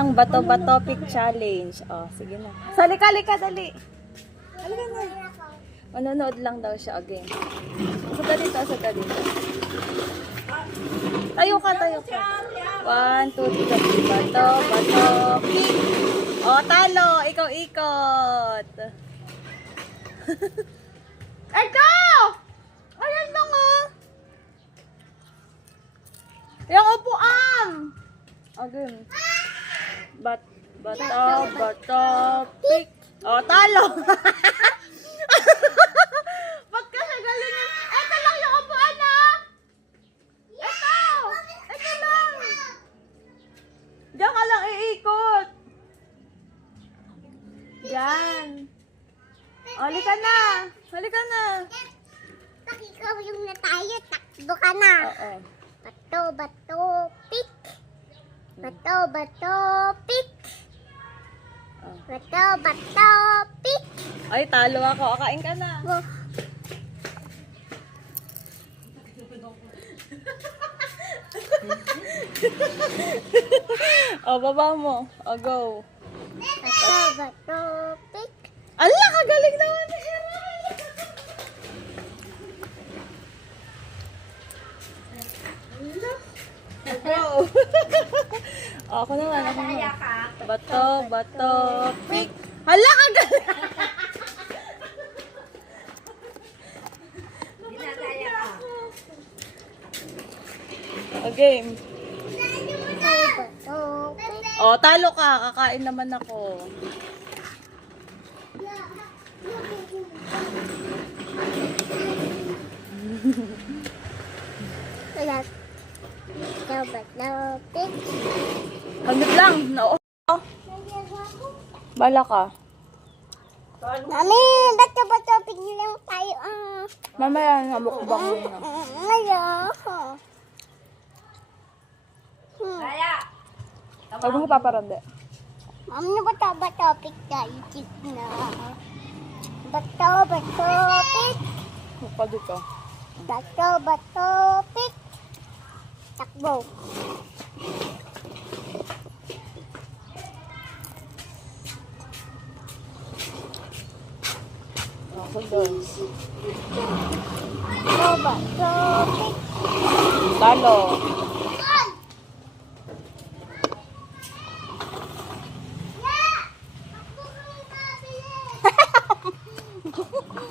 Ang bato-bato pick challenge. Oh, sige na. Salika, dali. Halika na. Manonood lang daw siya again. Asad dito. Tayo ka. 1, 2, 3, bato, pick. Oh, talo. Ikaw ikot. Ito! Ayan lang oh. Yung upuan. Again. Bato, pick. Oh, talo. Ba't ka sa galing? Ito lang yung upuan na. Ito lang. Diyan ka lang iikot. Diyan. Halika na. Ikaw yung na tayo, takbo ka na. Oo. Bato, pick. Bato, pick. Oh. Bato, pick. Ay, talo ako. Kain ka na. Oh, baba mo. Oh, go. Bato, pick. Ala, kagaling naman ni Eral. Go. Oh, ako naman. Bato, pick. Hala, kagaling. Game. Bato, pick. Oh, talo ka. Kakain naman ako. Bato, pick. Hanggang lang. No. Bala ka. Mami, bato, pick nyo lang tayo. Mamaya namukbang muna. Huwag mo paparande. Mami, bato, pick tayo. Chip na. Bato, pick. Mukha dito. Bato, pick. Takbo. Ako doon. Bato, pick. Talo.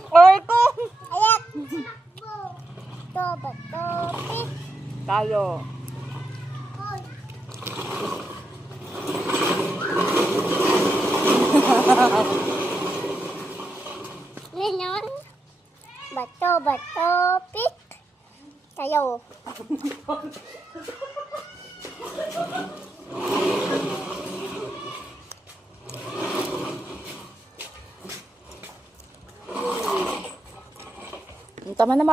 Or ito. Ayak. Bato, pick. Talo. Ganyan. Bato, pick. Kayo. Tama na